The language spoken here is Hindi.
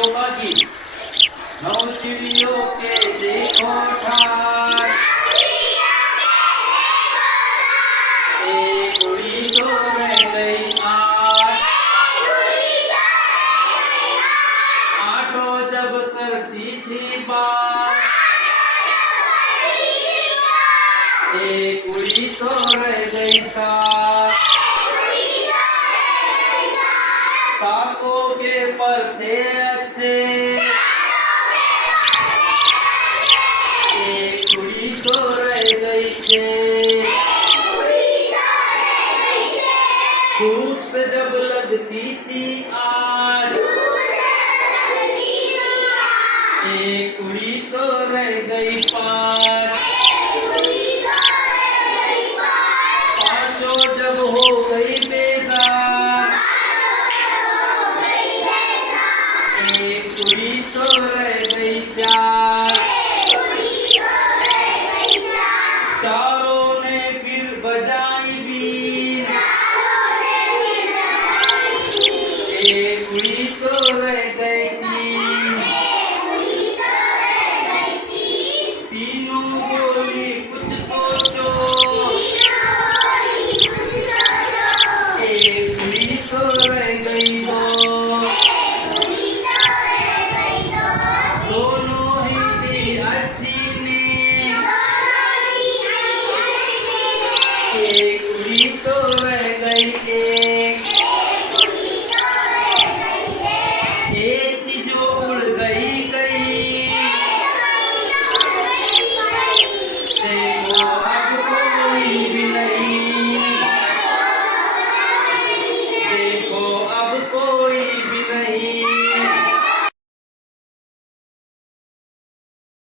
योगा की नौ चिड़ियों के देखो ठाट, एक उड़ी तो रह गई आठ, आठों जब करती थी बात, एक उड़ी तो रह गई सात, सातों के पर थे अच्छे, एक उड़ी तो रह गई छे, धूप से जब लगती थी आज, एक उड़ी तो रह गई पाँच, पांचों जब हो गई बेजार, एक उड़ी तो रह गई चार, चारों ने फिर बजाई बीन, एक उड़ी तो रह गई तीन, तीनों बोली कुछ सोचो, एक उड़ी तो रह गई दो,